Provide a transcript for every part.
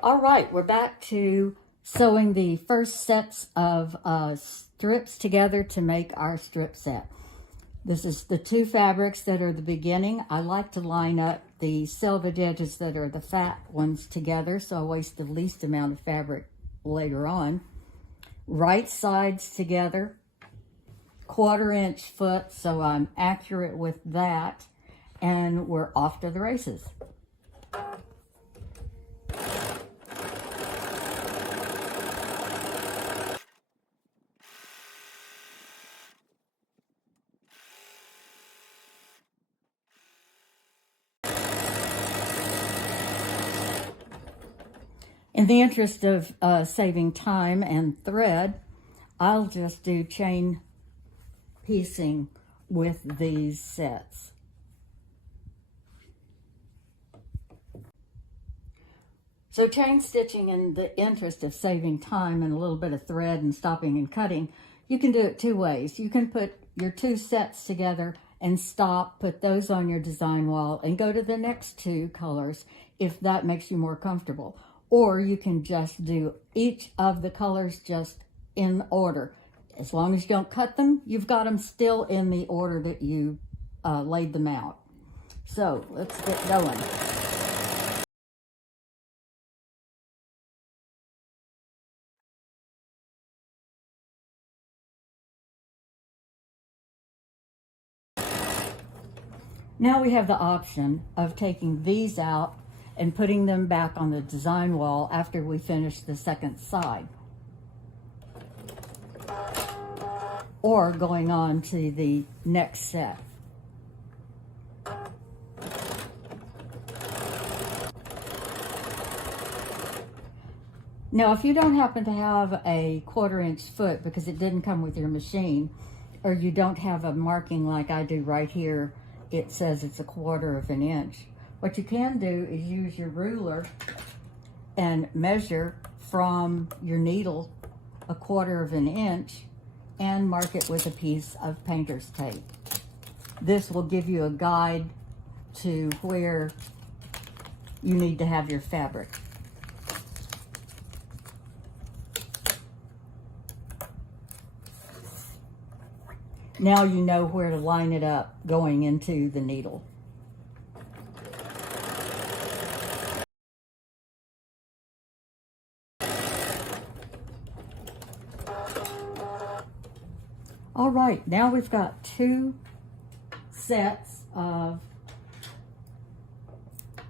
All right, we're back to sewing the first sets of strips together to make our strip set. This is the two fabrics that are the beginning. I like to line up the selvage edges that are the fat ones together, so I waste the least amount of fabric later on. Right sides together, 1/4 inch foot, so I'm accurate with that, and we're off to the races. In the interest of saving time and thread, I'll just do chain piecing with these sets. So chain stitching, in the interest of saving time and a little bit of thread and stopping and cutting, you can do it two ways. You can put your two sets together and stop, put those on your design wall, and go to the next two colors if that makes you more comfortable. Or you can just do each of the colors just in order. As long as you don't cut them, you've got them still in the order that you laid them out. So let's get going. Now we have the option of taking these out and putting them back on the design wall after we finish the second side. Or going on to the next set. Now, if you don't happen to have a 1/4 inch foot because it didn't come with your machine, or you don't have a marking like I do right here, it says it's 1/4 inch. What you can do is use your ruler and measure from your needle 1/4 inch and mark it with a piece of painter's tape. This will give you a guide to where you need to have your fabric. Now you know where to line it up going into the needle. All right, now we've got two sets of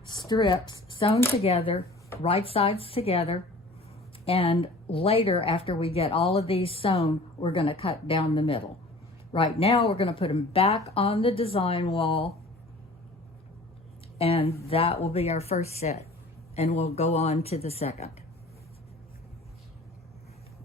strips sewn together, right sides together, and later, after we get all of these sewn, we're going to cut down the middle. Right now, we're going to put them back on the design wall, and that will be our first set, and we'll go on to the second.